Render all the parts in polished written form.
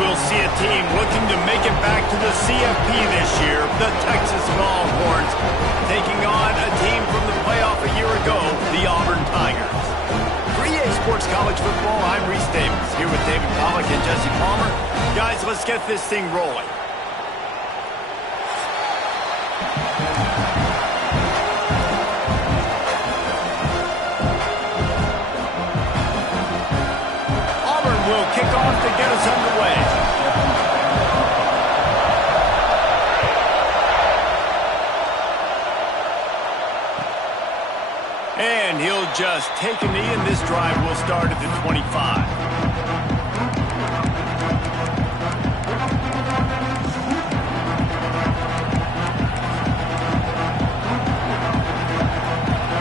we'll see a team looking to make it back to the CFP this year, the Texas Longhorns, taking on a team from the playoff a year ago, the Auburn Tigers. For EA Sports College Football, I'm Reese Davis, here with David Pollack and Jesse Palmer. Guys, let's get this thing rolling. Will kick off to get us underway. And he'll just take a knee, and this drive will start at the 25.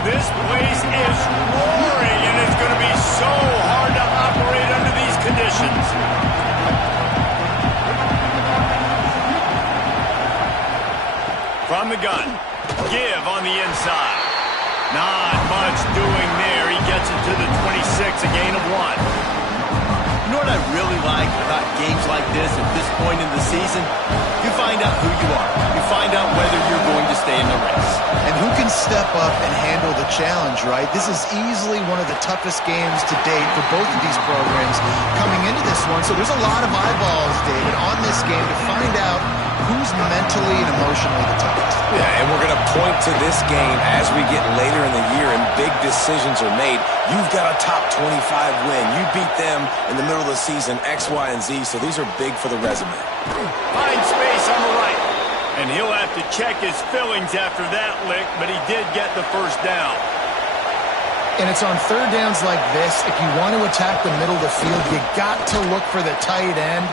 This place is roaring, and it's going to be so hard to operate under these conditions. From the gun, give on the inside. Not much doing there. He gets it to the 26, a gain of 1. You know what I really like about games like this at this point in the season? You find out who you are. You find out whether you're going to stay in the race. And who can step up and handle the challenge, right? This is easily one of the toughest games to date for both of these programs coming into this one. So there's a lot of eyeballs, David, on this game to find out who's mentally and emotionally the toughest. Yeah, and we're going to point to this game as we get later in the year and big decisions are made. You've got a top 25 win. You beat them in the middle of the season, X, Y, and Z, so these are big for the resume. Find space on the right. And he'll have to check his fillings after that lick, but he did get the first down. And it's on third downs like this. If you want to attack the middle of the field, you got to look for the tight end.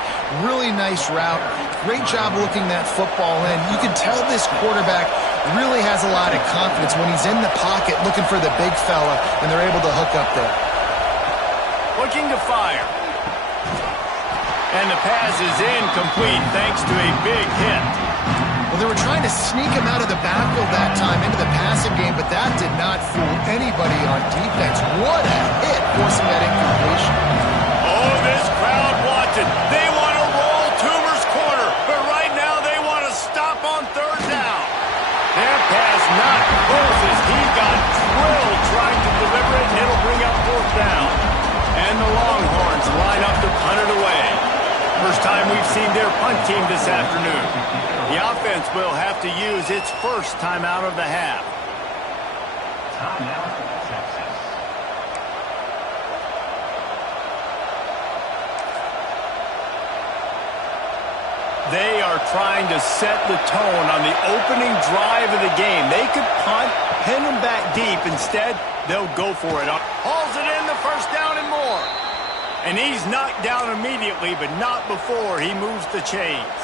Really nice route. Great job looking that football in. You can tell this quarterback really has a lot of confidence when he's in the pocket looking for the big fella, and they're able to hook up there. Looking to fire. And the pass is incomplete thanks to a big hit. Well, they were trying to sneak him out of the backfield that time into the passing game, but that did not fool anybody on defense. What a hit, forcing that incompletion. Oh, this crowd wants it. They want to roll Toomer's corner, but right now they want to stop on third down. That pass not close as he got drilled trying to deliver it, and it'll bring up fourth down. And the Longhorns line up to punt it away. First time we've seen their punt team this afternoon. The offense will have to use its first timeout of the half. They are trying to set the tone on the opening drive of the game. They could punt, pin them back deep. Instead, they'll go for it. Hauls it in, the first down and more. And he's knocked down immediately, but not before he moves the chains.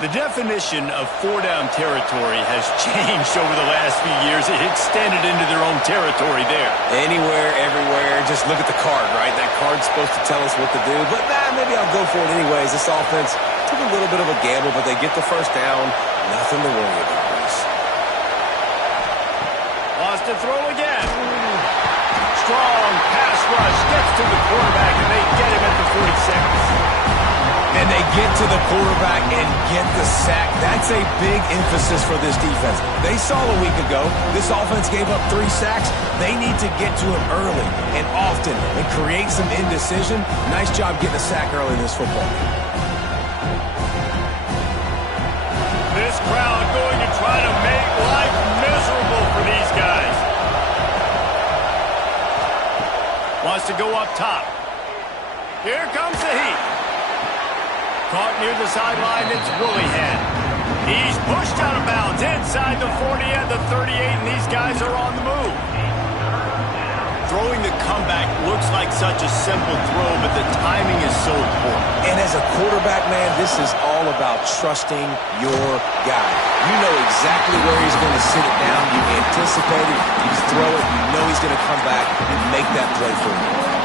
The definition of four-down territory has changed over the last few years. It extended into their own territory there. Anywhere, everywhere, just look at the card, right? That card's supposed to tell us what to do, but maybe I'll go for it anyways. This offense took a little bit of a gamble, but they get the first down. Nothing to worry about, Reese. Lost to throw again. Strong pass rush, gets to the quarterback, and they get him at the 46. And they get to the quarterback and get the sack. That's a big emphasis for this defense. They saw a week ago, this offense gave up 3 sacks. They need to get to him early and often and create some indecision. Nice job getting a sack early in this football game. This crowd going to try to make life miserable for these guys. Wants to go up top. Here comes the heat. Caught near the sideline, it's Woollyhead. He's pushed out of bounds inside the 40 and the 38, and these guys are on the move. Throwing the comeback looks like such a simple throw, but the timing is so important. And as a quarterback, man, this is all about trusting your guy. You know exactly where he's going to sit it down. You anticipate it, you throw it, you know he's going to come back and make that play for you.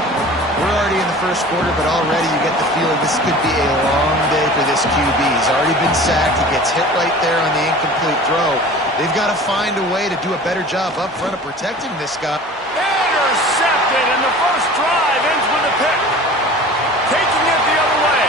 We're already in the first quarter, but already you get the feeling this could be a long day for this QB. He's already been sacked. He gets hit right there on the incomplete throw. They've got to find a way to do a better job up front of protecting this guy. Intercepted, and the first drive ends with a pick. Taking it the other way.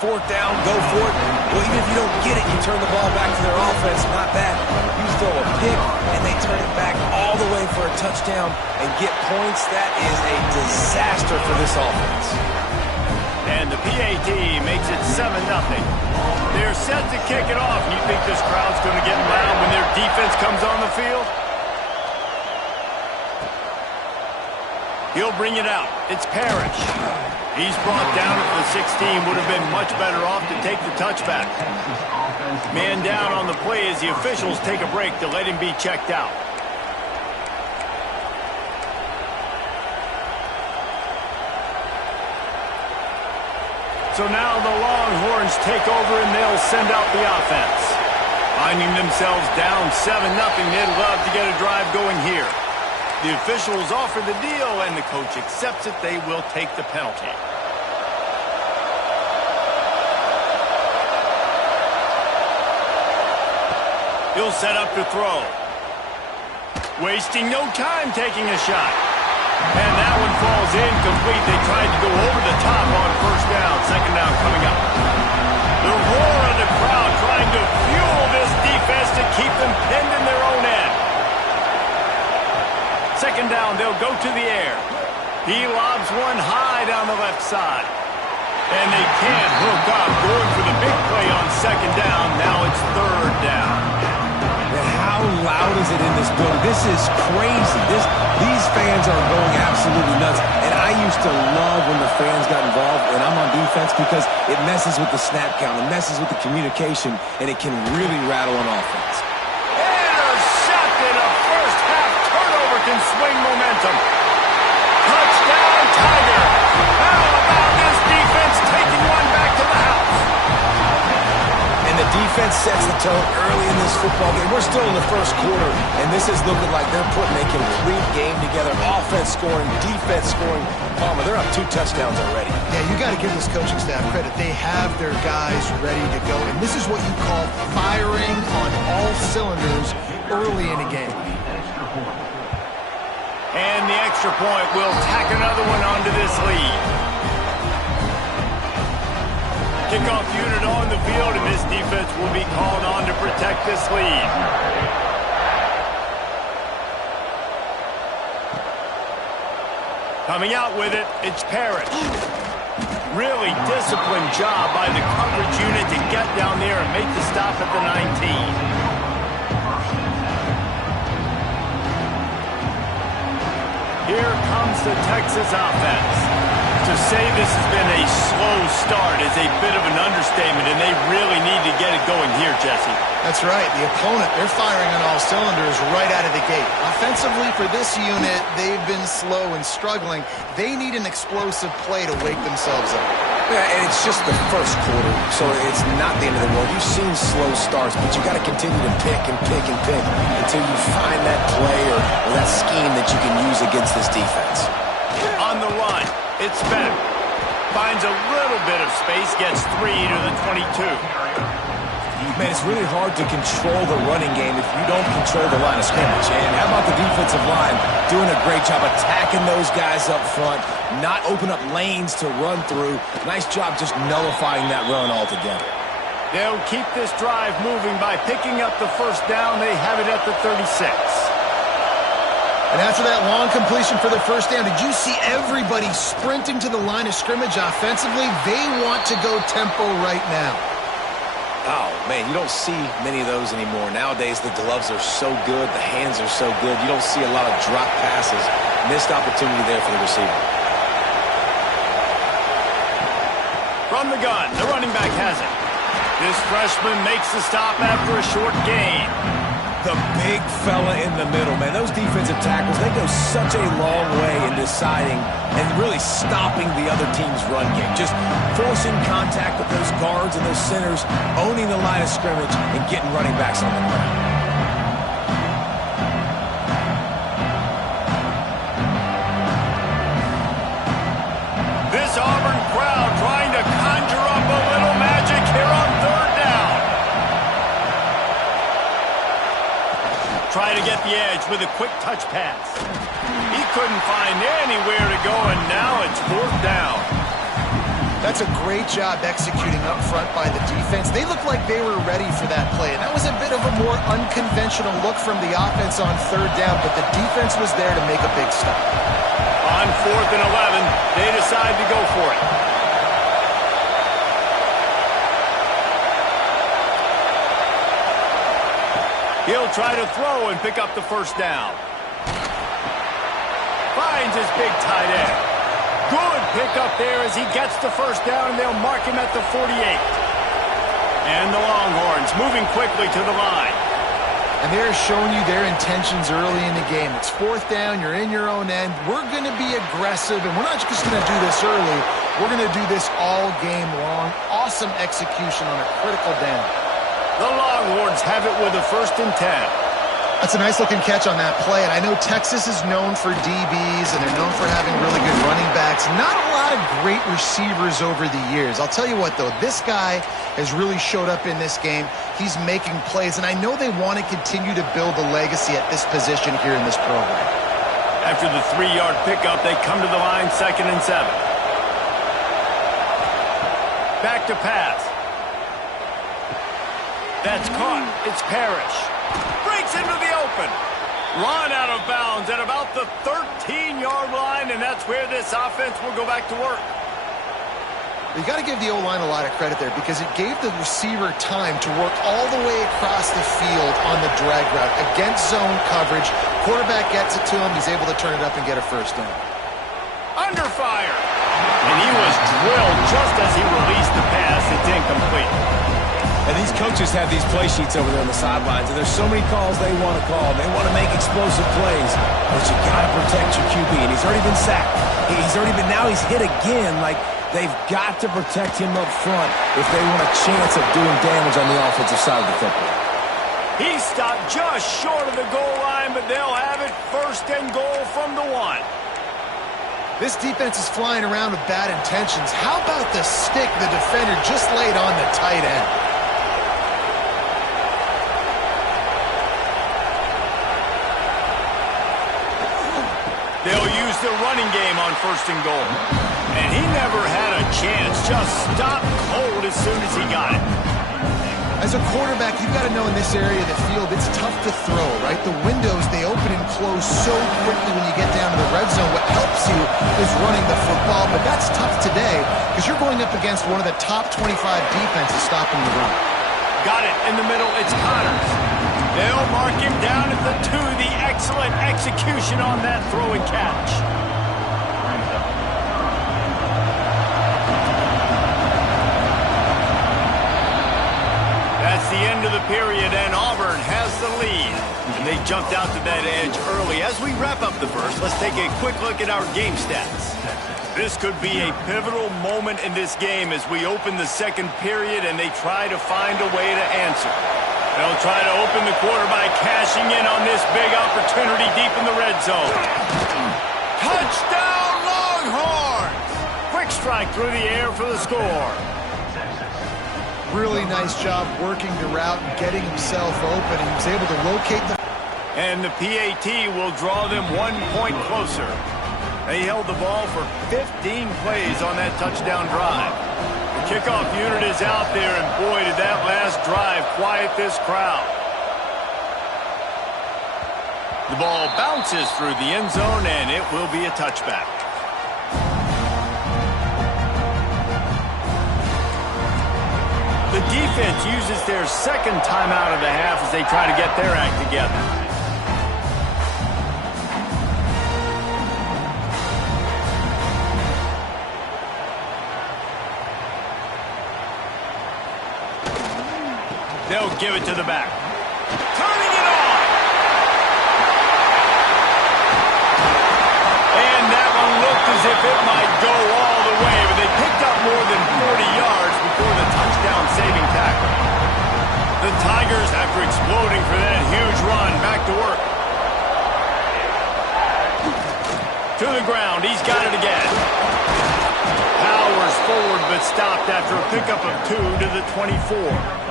fourth down, go for it. Well, even if you don't get it, you turn the ball back to their offense. Not that. You throw a pick, and they turn it back all the way for a touchdown and get points. That is a disaster for this offense. And the PAT makes it 7-0. They're set to kick it off. You think this crowd's going to get loud when their defense comes on the field? He'll bring it out. It's Parrish. He's brought down at the 16. Would have been much better off to take the touchback. Man down on the play as the officials take a break to let him be checked out. So now the Longhorns take over and they'll send out the offense. Finding themselves down 7-0, they'd love to get a drive going here. The officials offer the deal, and the coach accepts it. They will take the penalty. He'll set up to throw. Wasting no time taking a shot. And that one falls incomplete. They tried to go over the top on first down. Second down coming up. The roar of the crowd trying to fuel this defense to keep them pinned in their own end. Second down, they'll go to the air. He lobs one high down the left side. And they can't hook up. Going for the big play on second down. Now it's third down. And how loud is it in this building? This is crazy. These fans are going absolutely nuts. And I used to love when the fans got involved, and I'm on defense, because it messes with the snap count. It messes with the communication, and it can really rattle an offense. Intercepted. A first half turnover can swing momentum. Touchdown, Tiger. How about this defense taking one back to the house? And the defense sets the tone early in this football game. We're still in the first quarter, and this is looking like they're putting a complete game together. Offense scoring, defense scoring. Palmer, they're up 2 touchdowns already. Yeah, you got to give this coaching staff credit. They have their guys ready to go, and this is what you call firing on all cylinders early in a game. And the extra point will tack another one onto this lead. Kickoff unit on the field, and this defense will be called on to protect this lead. Coming out with it, it's Parrish. Really disciplined job by the coverage unit to get down there and make the stop at the 19. Here comes the Texas offense. To say this has been a slow start is a bit of an understatement, and they really need to get it going here, Jesse. That's right. The opponent, they're firing on all cylinders right out of the gate. Offensively, for this unit, they've been slow and struggling. They need an explosive play to wake themselves up. Yeah, and it's just the first quarter, so it's not the end of the world. You've seen slow starts, but you got to continue to pick and pick and pick until you find that play or that scheme that you can use against this defense. On the run, it's Bennett. Finds a little bit of space, gets 3 to the 22. Man, it's really hard to control the running game if you don't control the line of scrimmage. And how about the defensive line doing a great job attacking those guys up front, not open up lanes to run through. Nice job just nullifying that run altogether. They'll keep this drive moving by picking up the first down. They have it at the 36. And after that long completion for the first down, did you see everybody sprinting to the line of scrimmage offensively? They want to go tempo right now. Oh, man, you don't see many of those anymore. Nowadays, the gloves are so good, the hands are so good. You don't see a lot of drop passes. Missed opportunity there for the receiver. From the gun, the running back has it. This freshman makes the stop after a short gain. The big fella in the middle, man. Those defensive tackles, they go such a long way in deciding and really stopping the other team's run game. Just forcing contact with those guards and those centers, owning the line of scrimmage, and getting running backs on the ground. This Auburn crowd trying to conjure up a little magic here on third down. Try to get the edge with a quick touch pass. He couldn't find anywhere to go, and now it's fourth down. That's a great job executing up front by the defense. They looked like they were ready for that play. And that was a bit of a more unconventional look from the offense on third down, but the defense was there to make a big stop. On 4th and 11, they decide to go for it. He'll try to throw and pick up the first down. Finds his big tight end. Good pickup there as he gets the first down, and they'll mark him at the 48. And the Longhorns moving quickly to the line. And they're showing you their intentions early in the game. It's 4th down, you're in your own end. We're going to be aggressive, and we're not just going to do this early. We're going to do this all game long. Awesome execution on a critical down. The Longhorns have it with a 1st and 10. That's a nice-looking catch on that play, and I know Texas is known for DBs, and they're known for having really good running backs. Not a lot of great receivers over the years. I'll tell you what, though, this guy has really showed up in this game. He's making plays, and I know they want to continue to build a legacy at this position here in this program. After the 3-yard pickup, they come to the line 2nd and 7. Back to pass. That's caught. It's Parrish. Breaks into the open. Run out of bounds at about the 13-yard line, and that's where this offense will go back to work. You got to give the O-line a lot of credit there because it gave the receiver time to work all the way across the field on the drag route against zone coverage. Quarterback gets it to him. He's able to turn it up and get a first down. Under fire. And he was drilled just as he released the pass. It's incomplete. And these coaches have these play sheets over there on the sidelines, and there's so many calls they want to call. They want to make explosive plays, but you got to protect your QB. And he's already been sacked. Now he's hit again. Like, they've got to protect him up front if they want a chance of doing damage on the offensive side of the football. He stopped just short of the goal line, but they'll have it 1st and goal from the 1. This defense is flying around with bad intentions. How about the stick the defender just laid on the tight end? They'll use the running game on 1st and goal. And he never had a chance. Just stopped cold as soon as he got it. As a quarterback, you've got to know in this area of the field, it's tough to throw, right? The windows, they open and close so quickly when you get down to the red zone. What helps you is running the football, but that's tough today because you're going up against one of the top 25 defenses stopping the run. Got it in the middle. It's Connors. They'll mark him down at the 2. The excellent execution on that throw and catch. That's the end of the period, and Auburn has the lead. And they jumped out to that edge early. As we wrap up the first, let's take a quick look at our game stats. This could be a pivotal moment in this game as we open the 2nd period and they try to find a way to answer. They'll try to open the quarter by cashing in on this big opportunity deep in the red zone. Touchdown, Longhorns! Quick strike through the air for the score. Really nice job working the route and getting himself open. He was able to locate the... And the PAT will draw them 1 point closer. They held the ball for 15 plays on that touchdown drive. The kickoff unit is out there, and boy, did that last drive quiet this crowd. The ball bounces through the end zone, and it will be a touchback. The defense uses their 2nd timeout of the half as they try to get their act together. They'll give it to the back. Turning it on! And that one looked as if it might go all the way, but they picked up more than 40 yards before the touchdown-saving tackle. The Tigers, after exploding for that huge run, back to work. To the ground, he's got it again. Powers forward, but stopped after a pickup of 2 to the 24.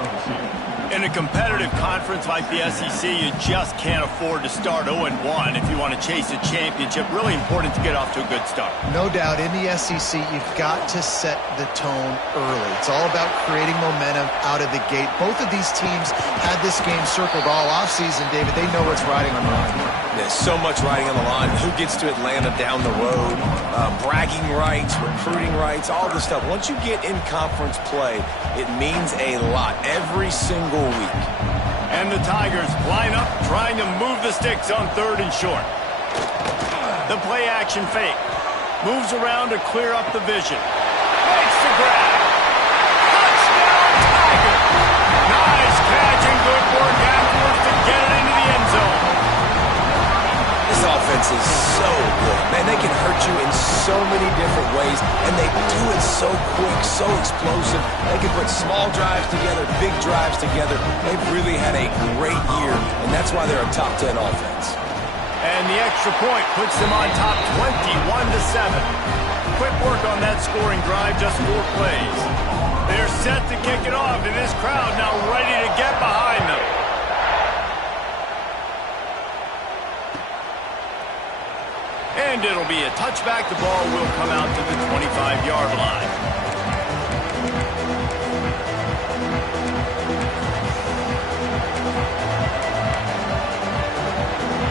In a competitive conference like the SEC, you just can't afford to start 0-1 if you want to chase a championship. Really important to get off to a good start. No doubt, in the SEC, you've got to set the tone early. It's all about creating momentum out of the gate. Both of these teams had this game circled all offseason, David. They know what's riding on the line. There's so much riding on the line. Who gets to Atlanta down the road? Bragging rights, recruiting rights, all this stuff. Once you get in conference play, it means a lot every single week. And the Tigers line up, trying to move the sticks on 3rd and short. The play action fake. Moves around to clear up the vision. Makes the grab. Touchdown, Tigers! Nice catch and good work afterwards to get it into the end zone. This offense is so good. Man, they can hurt you in so many different ways, and they do it so quick, so explosive. They can put small drives together, big drives together. They've really had a great year, and that's why they're a top 10 offense. And the extra point puts them on top 21-7. Quick work on that scoring drive, just 4 plays. They're set to kick it off, and this crowd now ready to get behind them. And it'll be a touchback. The ball will come out to the 25-yard line.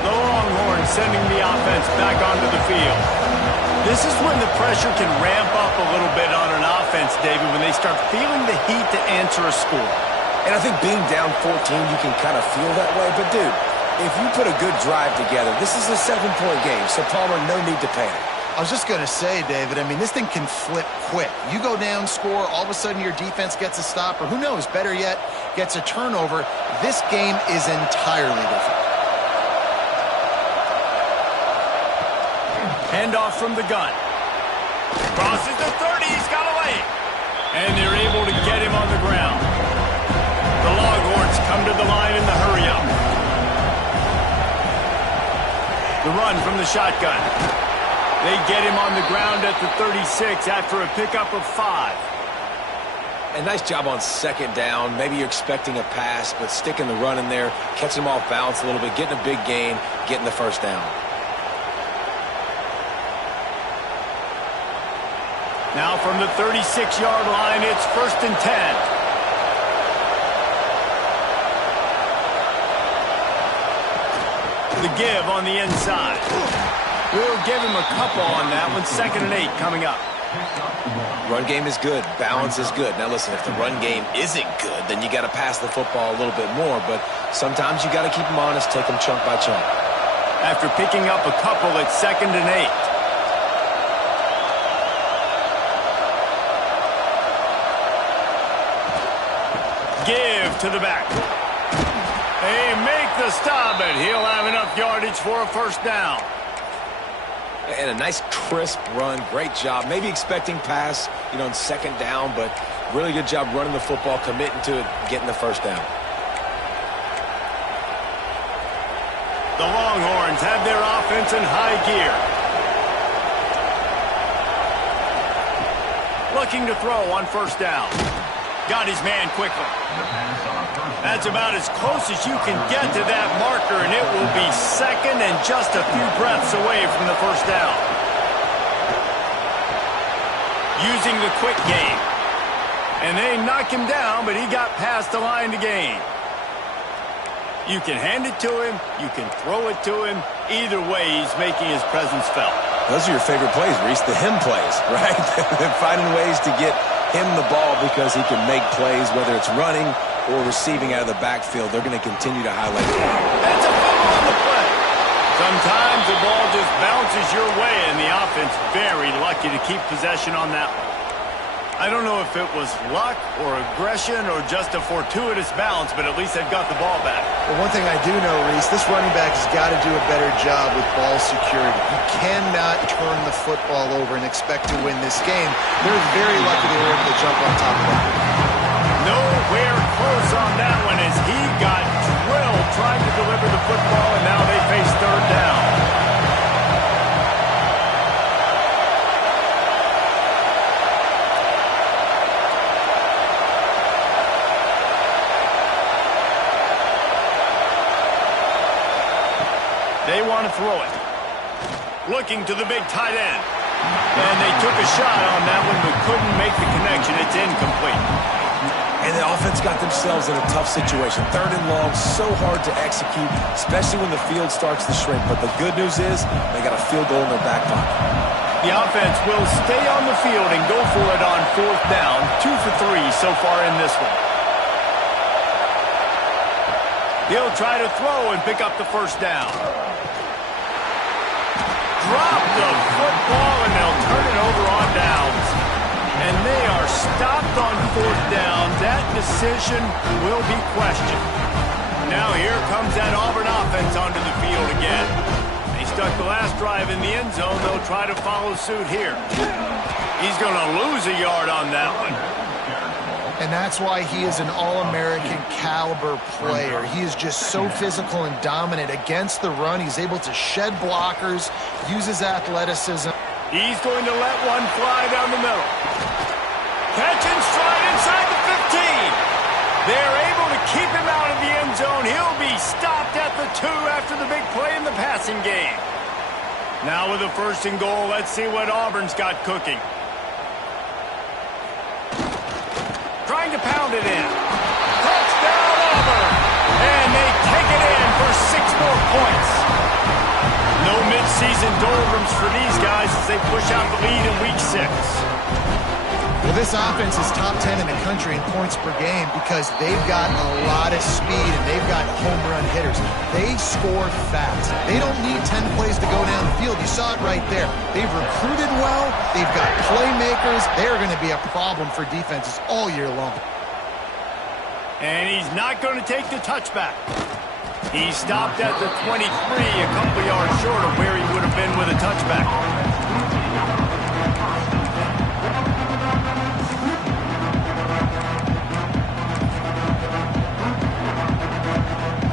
The Longhorns sending the offense back onto the field. This is when the pressure can ramp up a little bit on an offense, David, when they start feeling the heat to answer a score. And I think being down 14, you can kind of feel that way. But, dude, if you put a good drive together, this is a 7-point game, so Palmer, no need to panic. I was just going to say, David, I mean, this thing can flip quick. You go down, score, all of a sudden your defense gets a stop, or who knows, better yet, gets a turnover. This game is entirely different. Handoff from the gun. Crosses the 30, he's got away. And they're able to get him on the ground. The Longhorns come to the line in the hurry-up. The run from the shotgun. They get him on the ground at the 36 after a pickup of 5. A nice job on 2nd down. Maybe you're expecting a pass, but sticking the run in there, catching him off balance a little bit, getting a big gain, getting the 1st down. Now from the 36-yard line, it's 1st and 10. The give on the inside. We'll give him a couple on that one. 2nd and 8 coming up. Run game is good. Balance is good. Now, listen, if the run game isn't good, then you got to pass the football a little bit more. But sometimes you got to keep them honest, take them chunk by chunk. After picking up a couple, it's 2nd and 8. Give to the back. They make the stop, and he'll have enough yardage for a 1st down. And a nice crisp run. Great job. Maybe expecting pass, on 2nd down, but really good job running the football, committing to it, getting the 1st down. The Longhorns have their offense in high gear. Looking to throw on 1st down. Got his man quickly. That's about as close as you can get to that marker, and it will be 2nd and just a few breaths away from the 1st down. Using the quick game. And they knock him down, but he got past the line to gain. You can hand it to him. You can throw it to him. Either way, he's making his presence felt. Those are your favorite plays, Reese, the him plays, right? Finding ways to get him the ball because he can make plays, whether it's running or receiving out of the backfield. They're going to continue to highlight that. That's a fumble on the play. Sometimes the ball just bounces your way, and the offense very lucky to keep possession on that one. I don't know if it was luck or aggression or just a fortuitous bounce, but at least they've got the ball back. Well, one thing I do know, Reese, this running back has got to do a better job with ball security. You cannot turn the football over and expect to win this game. They're very lucky they were able to jump on top of that. Nowhere close on that one as he got drilled trying to deliver the football, and now they face 3rd down. throw it. Looking to the big tight end. And they took a shot on that one but couldn't make the connection. It's incomplete. And the offense got themselves in a tough situation. 3rd and long, so hard to execute, especially when the field starts to shrink. But the good news is they got a field goal in their back pocket. The offense will stay on the field and go for it on 4th down. 2 for 3 so far in this one. He'll try to throw and pick up the 1st down. Drop the football, and they'll turn it over on downs. And they are stopped on 4th down. That decision will be questioned. Now here comes that Auburn offense onto the field again. They stuck the last drive in the end zone. They'll try to follow suit here. He's going to lose a yard on that one. And that's why he is an All-American caliber player. He is just so physical and dominant against the run. He's able to shed blockers, use his athleticism. He's going to let one fly down the middle. Catch and stride inside the 15. They're able to keep him out of the end zone. He'll be stopped at the 2 after the big play in the passing game. Now with a 1st and goal, let's see what Auburn's got cooking. Trying to pound it in. Touchdown, Auburn! And they take it in for 6 more points. No mid-season doldrums for these guys as they push out the lead in Week 6. Well, this offense is top 10 in the country in points per game because they've got a lot of speed and they've got home run hitters. They score fast. They don't need 10 plays to go down the field. You saw it right there. They've recruited well. They've got playmakers. They're going to be a problem for defenses all year long. And he's not going to take the touchback. He stopped at the 23, a couple yards short of where he would have been with a touchback.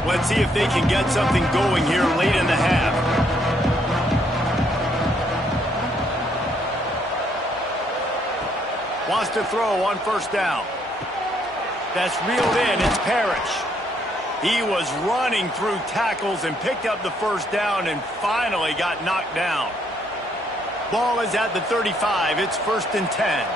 Let's see if they can get something going here late in the half. Wants to throw on 1st down. That's reeled in. It's Parrish. He was running through tackles and picked up the 1st down and finally got knocked down. Ball is at the 35. It's 1st and 10.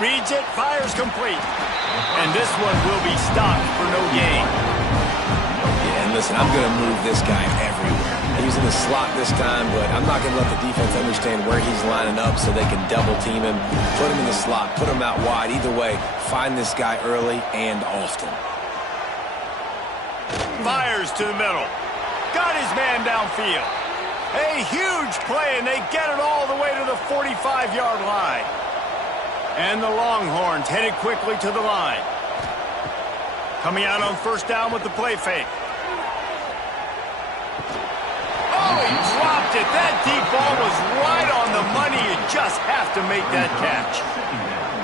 Reads it, fires complete. And this one will be stopped for no gain. Yeah, and listen, I'm going to move this guy everywhere. He's in the slot this time, but I'm not going to let the defense understand where he's lining up so they can double team him, put him in the slot, put him out wide. Either way, find this guy early and often. Fires to the middle. Got his man downfield. A huge play, and they get it all the way to the 45-yard line. And the Longhorns headed quickly to the line. Coming out on 1st down with the play fake. Oh, he dropped it. That deep ball was right on the money. You just have to make that catch.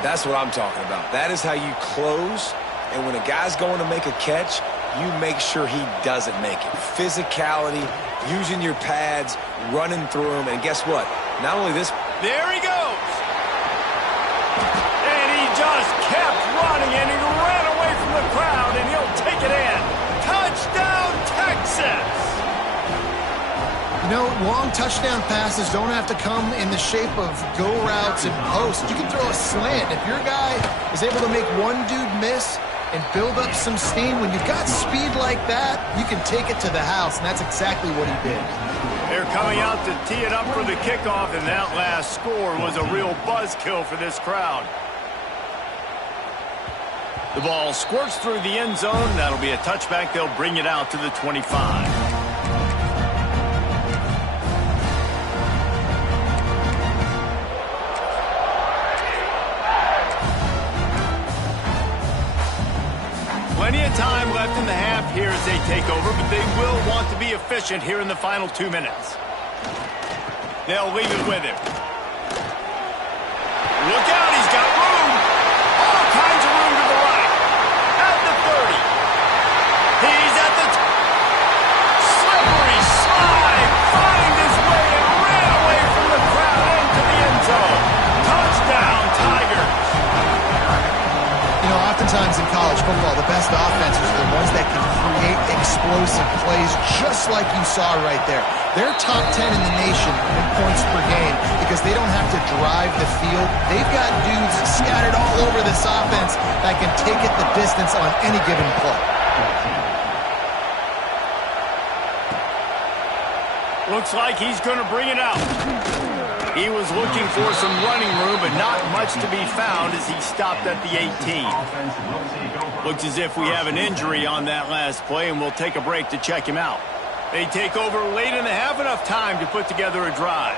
That's what I'm talking about. That is how you close. And when a guy's going to make a catch, you make sure he doesn't make it. Physicality, using your pads, running through them. And guess what? Not only this. There he goes. And he just kept running, and he ran away from the crowd, and he'll take it in. Touchdown, Texas! You know, long touchdown passes don't have to come in the shape of go routes and posts. You can throw a slant. If your guy is able to make one dude miss and build up some steam, when you've got speed like that, you can take it to the house, and that's exactly what he did. They're coming out to tee it up for the kickoff, and that last score was a real buzzkill for this crowd. The ball squirts through the end zone. That'll be a touchback. They'll bring it out to the 25. Plenty of time left in the half here as they take over, but they will want to be efficient here in the final 2 minutes. They'll leave it with him. Look out, he's got room. All kinds of room to the right. At the 30. He's at the slippery slide. Find his way and ran away from the crowd into the end Oftentimes in college football, the best offenses are the ones that can create explosive plays, just like you saw right there. They're top 10 in the nation in points per game because they don't have to drive the field. They've got dudes scattered all over this offense that can take it the distance on any given play. Looks like he's going to bring it out. He was looking for some running room, but not much to be found as he stopped at the 18. Looks as if we have an injury on that last play, and we'll take a break to check him out. They take over late and they have enough time to put together a drive.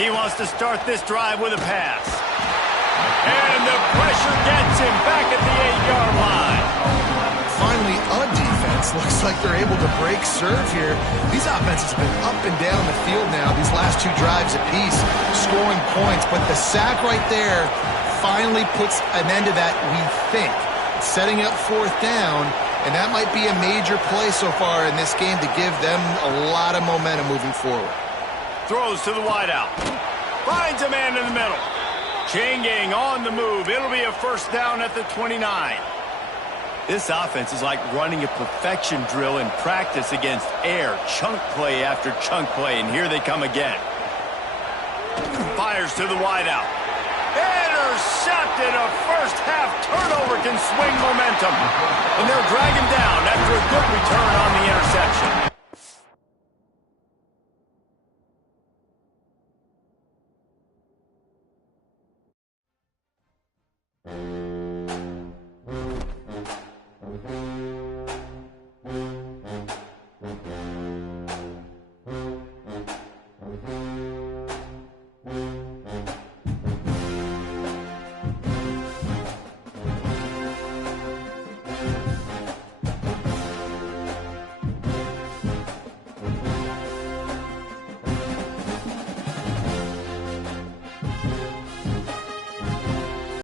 He wants to start this drive with a pass. And the pressure gets him back at the 8-yard line. Finally, a defense. Looks like they're able to break serve here. These offenses have been up and down the field now, these last two drives apiece, scoring points. But the sack right there finally puts an end to that, we think. Setting up fourth down, and that might be a major play so far in this game to give them a lot of momentum moving forward. Throws to the wideout. Finds a man in the middle. Chain gang on the move. It'll be a first down at the 29. This offense is like running a perfection drill in practice against air. Chunk play after chunk play, and here they come again. Fires to the wideout. Intercepted. A first-half turnover can swing momentum. And they'll drag him down after a good return on the interception.